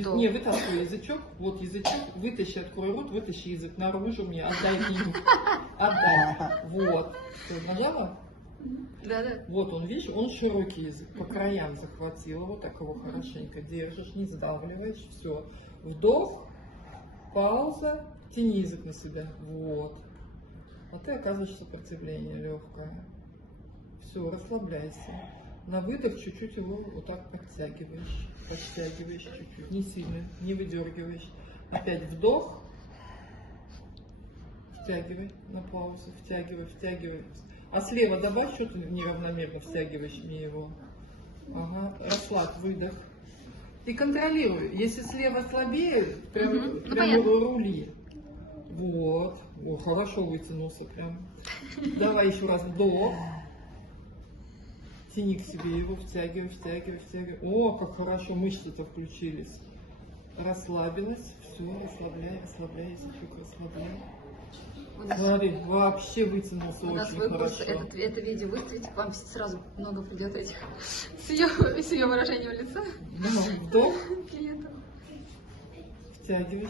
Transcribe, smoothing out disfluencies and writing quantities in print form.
Вдох. Не, вытаскивай язычок. Вот язычок. Вытащи, открой рот, вытащи язык наружу мне. Отдай книгу. Отдай. Вот. Что, нажала? Да. Вот он, видишь, он широкий язык. По краям захватил его. Так его хорошенько держишь. Не сдавливаешь. Все. Вдох. Пауза. Тяни язык на себя. Вот. А ты оказываешь сопротивление легкое. Все, расслабляйся. На выдох чуть-чуть его вот так подтягиваешь. Подтягиваешь чуть-чуть. Не сильно, не выдергиваешь. Опять вдох. Втягивай на паузу. Втягивай, втягивай. А слева добавь, что ты неравномерно втягиваешь мне его. Ага. Расслабь, выдох. И контролируй. Если слева слабее, прям рули. Вот. О, хорошо вытянулся прям. Давай еще раз вдох. Тяни к себе его, втягивай, втягивай, втягивай. О, как хорошо мышцы-то включились. Расслабилась. Все, расслабляй, расслабляй, язычок расслабляй. Смотри, вообще вытянулся очень хорошо. Это видео выставите, к вам сразу много придет этих с ее выражением лица. Вдох. Клиентов. Втягивай.